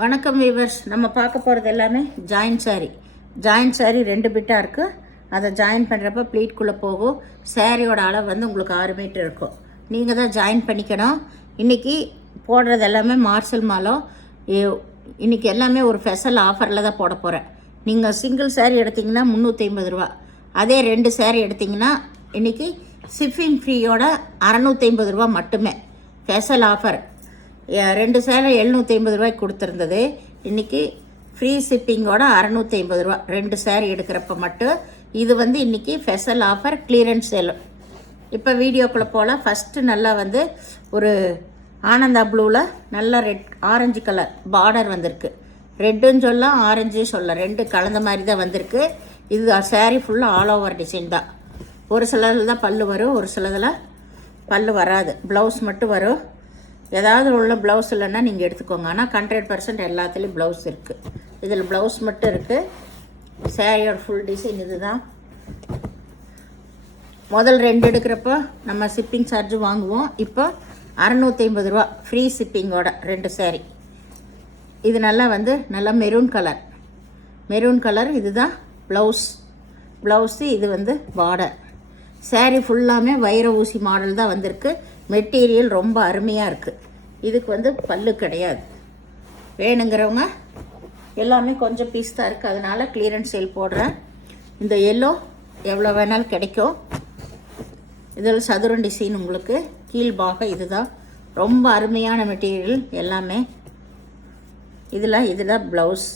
வணக்கம் வீவர்ஸ். நம்ம பார்க்க போகிறது எல்லாமே ஜாயின் சாரீ 2 பிட்டாக இருக்குது. அதை ஜாயின் பண்ணுறப்ப ப்ளீட்குள்ளே போகும். சாரியோட அளவு வந்து உங்களுக்கு 6 மீட்டர் இருக்கும். நீங்கள் தான் ஜாயின் பண்ணிக்கணும். இன்றைக்கி போடுறது எல்லாமே மார்சல் மாலம். இன்றைக்கி எல்லாமே ஒரு ஸ்பெஷல் ஆஃபரில் தான் போட போகிறேன். நீங்கள் சிங்கிள் சாரீ எடுத்திங்கன்னா 350 ரூபா. அதே 2 சாரீ எடுத்திங்கன்னா இன்றைக்கி ஷிப்பிங் ஃப்ரீயோட 650 ரூபா மட்டுமே. Special offer. 2 சேலை 750 ரூபாய்க்கு கொடுத்துருந்தது. இன்றைக்கி ஃப்ரீ ஷிப்பிங்கோட 650 ரூபா 2 சாரீ எடுக்கிறப்ப மட்டும். இது வந்து இன்றைக்கி ஸ்பெஷல் ஆஃபர், கிளியரன்ஸ் சேல். இப்போ வீடியோக்குள்ளே போல் ஃபஸ்ட்டு நல்லா வந்து ஒரு ஆனந்தா ப்ளூவில் நல்லா ஆரஞ்சு கலர் பார்டர் வந்திருக்கு. ரெட்டுன்னு சொல்ல ஆரஞ்சு சொல்ல 2 கலந்த மாதிரி தான் வந்திருக்கு. இது சாரீ ஃபுல்லாக ஆல் ஓவர் டிசைன் தான். ஒரு சிலதில் தான் பல்லு வரும், ஒரு சிலதில் பல்லு வராது, ப்ளவுஸ் மட்டும் வரும். ஏதாவது உள்ள ப்ளவுஸ் இல்லைன்னா நீங்கள் எடுத்துக்கோங்க. ஆனால் 100% எல்லாத்துலேயும் ப்ளவுஸ் இருக்குது. இதில் ப்ளவுஸ் மட்டும் இருக்குது. சாரியோட ஃபுல் டிசைன் இது தான். முதல் 2 எடுக்கிறப்போ நம்ம ஷிப்பிங் சார்ஜ் வாங்குவோம். இப்போ 650 ரூபா ஃப்ரீ ஷிப்பிங்கோட 2 சாரீ. இது நல்லா வந்து நல்லா மெரூன் கலர். இது தான் ப்ளவுஸு. இது வந்து பார்டர். சாரீ ஃபுல்லாமே வைர ஊசி மாடல் தான் வந்திருக்கு. மெட்டீரியல் ரொம்ப அருமையாக இருக்குது. இதுக்கு வந்து பல்லு கிடையாது. வேணுங்கிறவங்க எல்லாமே கொஞ்சம் பீஸ் தான் இருக்குது, அதனால் கிளியரன்ஸ் சேல் போடுறேன். இந்த எல்லோ எவ்வளோ வேணாலும் கிடைக்கும். இதில் சதுரம் டிசைன் உங்களுக்கு கீழ்பாக. இதுதான் ரொம்ப அருமையான மெட்டீரியல் எல்லாமே. இதில் ப்ளவுஸ்,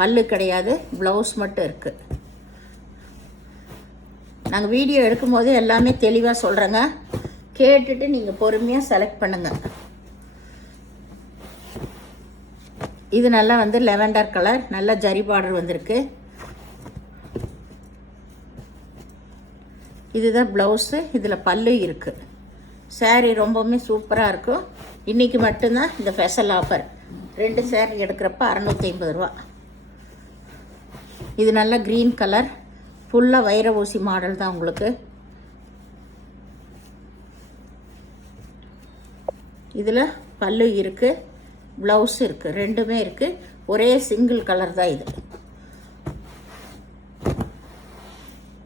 பல்லு கிடையாது, ப்ளவுஸ் மட்டும் இருக்குது. நாங்கள் வீடியோ எடுக்கும்போது எல்லாமே தெளிவாக சொல்கிறேங்க. கேட்டுட்டு நீங்கள் பொறுமையாக செலக்ட் பண்ணுங்கள். இது நல்லா வந்து லெவெண்டர் கலர், நல்லா ஜரி பார்டர் வந்திருக்கு. இதுதான் ப்ளவுஸு. இதில் பல்லு இருக்குது. சாரீ ரொம்பவுமே சூப்பராக இருக்கும். இன்றைக்கி மட்டும்தான் இந்த ஸ்பெஷல் ஆஃபர். 2 சாரீ எடுக்கிறப்ப 650 ரூபா. இது நல்லா க்ரீன் கலர், ஃபுல்லாக வைர ஊசி மாடல் தான் உங்களுக்கு. இதில் பல்லு இருக்குது, ப்ளவுஸ் இருக்குது, 2மே இருக்குது. ஒரே சிங்கிள் கலர் தான் இது.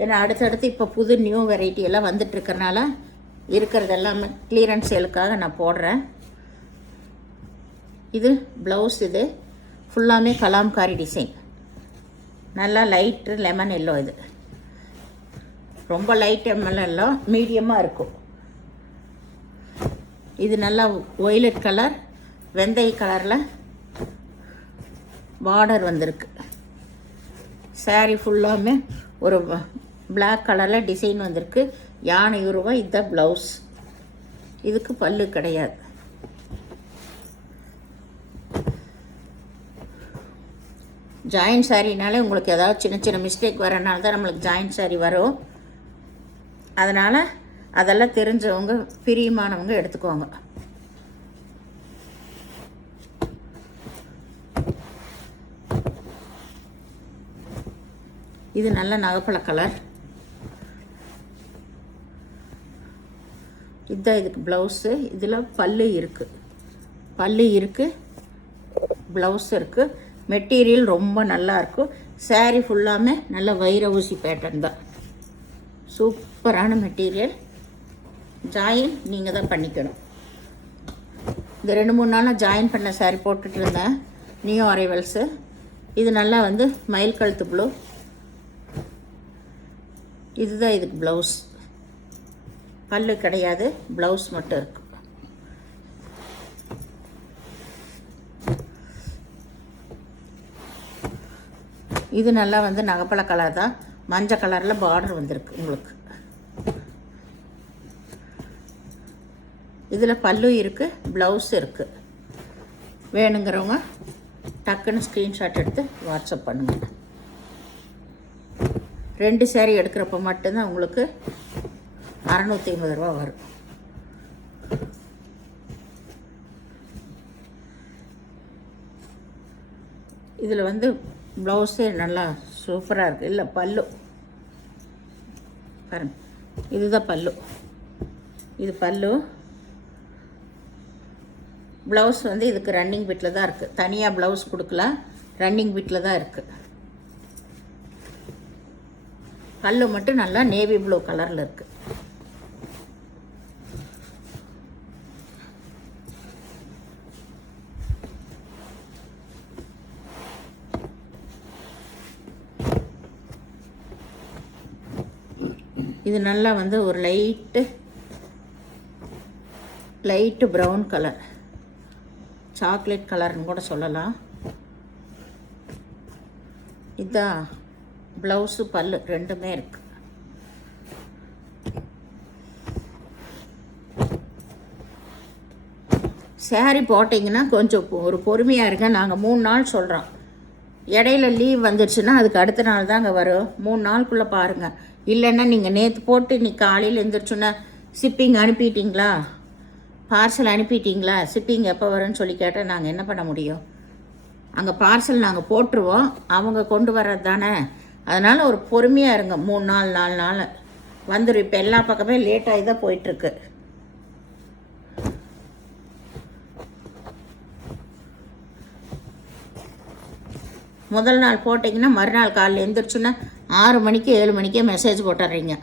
ஏன்னா அடுத்தடுத்து இப்போ புது நியூ வெரைட்டி எல்லாம் வந்துட்டுருக்கறனால இருக்கிறது எல்லாமே கிளியரன்ஸ் சேலுக்காக நான் போடுறேன். இது ப்ளவுஸ். இது ஃபுல்லாமே கலாம்காரி டிசைன். நல்லா லைட்டு லெமன் எல்லோ. இது ரொம்ப லைட் எல்லோ, மீடியமாக இருக்கும். இது நல்லா ஒய்லட் கலர், வெந்தய கலரில் பார்டர் வந்திருக்கு. சாரீ ஃபுல்லாமே ஒரு பிளாக் கலரில் டிசைன் வந்திருக்கு. யானை உருவம். இதுதான் ப்ளவுஸ். இதுக்கு பல்லு கிடையாது. ஜாயின் சாரினாலே உங்களுக்கு ஏதாவது சின்ன சின்ன மிஸ்டேக் வரனால தான் நம்மளுக்கு ஜாயின் சாரீ வரும். அதனால் அதெல்லாம் தெரிஞ்சவங்க, பிரியமானவங்க எடுத்துக்கோங்க. இது நல்ல நகைப்பழ கலர். இதுதான் இதுக்கு ப்ளவுஸு. இதில் பல்லு இருக்குது, ப்ளவுஸ் இருக்குது. மெட்டீரியல் ரொம்ப நல்லா இருக்கும். சாரீ ஃபுல்லாமே நல்ல வைர ஊசி பேட்டர்ன் தான். சூப்பரான மெட்டீரியல். ஜாயின் நீங்கள் தான் பண்ணிக்கணும். இந்த 2-3 நாளாக ஜாயின் பண்ண சாரீ போட்டுட்டு இருந்தேன், நியூ அரைவல்ஸு. இது நல்லா வந்து மயில் கழுத்து ப்ளூ. இதுதான் இதுக்கு ப்ளவுஸ். பல்லு கிடையாது, ப்ளவுஸ் மட்டும் இருக்கு. இது நல்லா வந்து நகைப்பழ கலர் தான். மஞ்சள் கலரில் பார்டர் வந்திருக்கு உங்களுக்கு. இதில் பல்லு இருக்குது, ப்ளவுஸ் இருக்குது. வேணுங்கிறவங்க டக்குன்னு ஸ்க்ரீன்ஷாட் எடுத்து வாட்ஸ்அப் பண்ணுங்கள். 2 சாரீ எடுக்கிறப்ப மட்டும்தான் உங்களுக்கு 650 ரூபா வரும். இதில் வந்து ப்ளவுஸே நல்லா சூப்பராக இருக்குது. இல்லை பல்லு பாருங்க, இதுதான் பல்லு. இது பல்லு. ப்ளவுஸ் வந்து இதுக்கு ரன்னிங் பிட்டில் தான் இருக்குது, தனியாக ப்ளவுஸ் கொடுக்கல, ரன்னிங் பிட்டில் தான் இருக்குது. பல்லு மட்டும் நல்லா நேவி ப்ளூ கலரில் இருக்குது. இது நல்லா வந்து ஒரு லைட்டு ப்ரௌன் கலர், சாக்லேட் கலர்னு கூட சொல்லலாம். இதுதான் ப்ளவுஸு பல்லு ரெண்டுமே இருக்குது. சாரீ போட்டிங்கன்னா கொஞ்சம் ஒரு பொறுமையாக இருங்க. நாங்கள் 3 நாள் சொல்கிறோம். இடையில லீவ் வந்துடுச்சுன்னா அதுக்கு அடுத்த நாள் தாங்க வரும். 3 நாளுக்குள்ளே பாருங்கள். இல்லைன்னா நீங்கள் நேற்று போட்டு இன்னைக்கு காலையில் எழுந்திரிச்சோன்னா ஷிப்பிங் அனுப்பிட்டீங்களா, பார்சல் அனுப்பிட்டீங்களா, ஷிப்பிங் எப்போ வரும்னு சொல்லி கேட்டால் நாங்கள் என்ன பண்ண முடியும்? அங்கே பார்சல் நாங்கள் போட்டுருவோம், அவங்க கொண்டு வர்றது தானே. அதனால் ஒரு பொறுமையாக இருங்க. 3 நாள் 4 நாள் வந்துடும். இப்போ எல்லா பக்கமே லேட்டாகி தான் போயிட்டுருக்கு. முதல் நாள் போட்டிங்கன்னா மறுநாள் காலையில் எழுந்திரிச்சுன்னா 6 மணிக்கு 7 மணிக்கே மெசேஜ் போட்டுடுறீங்க,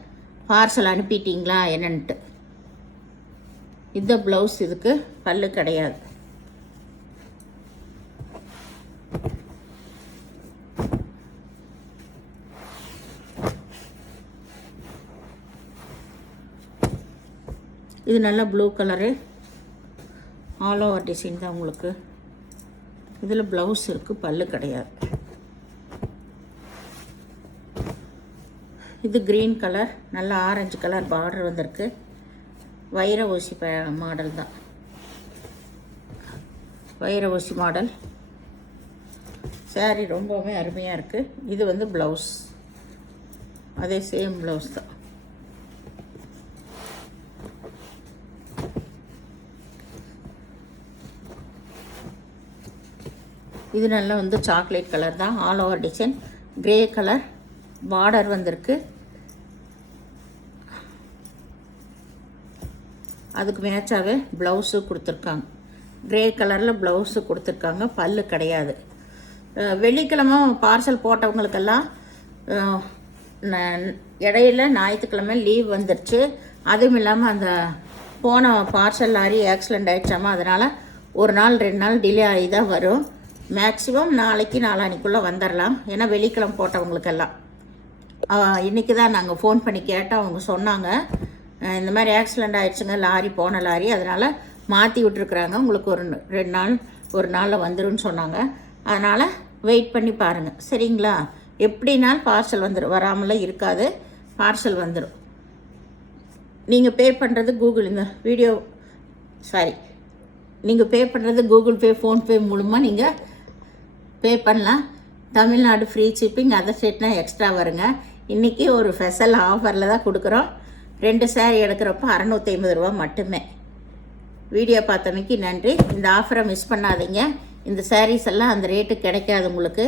பார்சல் அனுப்பிட்டீங்களா என்னன்ட்டு. இந்த ப்ளவுஸ் இதுக்கு பல்லு கிடையாது. இது நல்லா blue colour, all over design தான் உங்களுக்கு. இதில் ப்ளவுஸ் இருக்குது, பல்லு கிடையாது. இது க்ரீன் கலர், நல்லா ஆரஞ்சு கலர் பார்டர் வந்திருக்கு. வைர ஊசி மாடல் தான், வைர ஊசி மாடல். சாரீ ரொம்பவுமே அருமையாக இருக்குது. இது வந்து ப்ளவுஸ், அதே சேம் ப்ளவுஸ் தான். இது நல்லா வந்து சாக்லேட் கலர் தான், all over design. Grey colour border வந்திருக்கு. அதுக்கு மேட்சாகவே ப்ளவுஸு கொடுத்துருக்காங்க. கிரே கலரில் ப்ளவுஸு கொடுத்துருக்காங்க, பல்லு கிடையாது. வெள்ளிக்கிழமை பார்சல் போட்டவங்களுக்கெல்லாம் இடையில ஞாயிற்றுக்கிழமை லீவ் வந்துடுச்சு. அதுவும் இல்லாமல் அந்த போன பார்சல் லாரி ஆக்சிடெண்ட் ஆகிடுச்சாமா, அதனால் 1 நாள் 2 நாள் டிலே ஆகி தான் வரும். மேக்ஸிமம் நாளைக்கு நாளானிக்குள்ளே வந்துடலாம். ஏன்னா வெள்ளிக்கிழமை போட்டவங்களுக்கெல்லாம் இன்றைக்கி தான் நாங்கள் ஃபோன் பண்ணி கேட்டோம். அவங்க சொன்னாங்க, இந்த மாதிரி ஆக்சிடெண்ட் ஆகிடுச்சுங்க, லாரி போன லாரி, அதனால் மாற்றி விட்ருக்குறாங்க, உங்களுக்கு ஒரு 2 நாள் 1 நாளில் வந்துருன்னு சொன்னாங்க. அதனால் வெயிட் பண்ணி பாருங்கள், சரிங்களா? எப்படினாலும் பார்சல் வந்துடும், வராமலாம் இருக்காது, பார்சல் வந்துடும். நீங்கள் பே பண்ணுறது கூகுள், இந்த வீடியோ நீங்கள் பே பண்ணுறது கூகுள் பே, ஃபோன்பே மூலமாக நீங்கள் பே பண்ணலாம். தமிழ்நாடு ஃப்ரீ ஷிப்பிங், அதர் ஸ்டேட்னா எக்ஸ்ட்ரா வருங்க. இன்றைக்கி ஒரு ஸ்பெஷல் ஆஃபரில் தான் கொடுக்குறோம். 2 சாரீ எடுக்கிறப்போ 650 ரூபா மட்டுமே. வீடியோ பார்த்தமைக்கு நன்றி. இந்த ஆஃபரை மிஸ் பண்ணாதீங்க. இந்த சாரீஸ் எல்லாம் அந்த ரேட்டு கிடைக்காது உங்களுக்கு.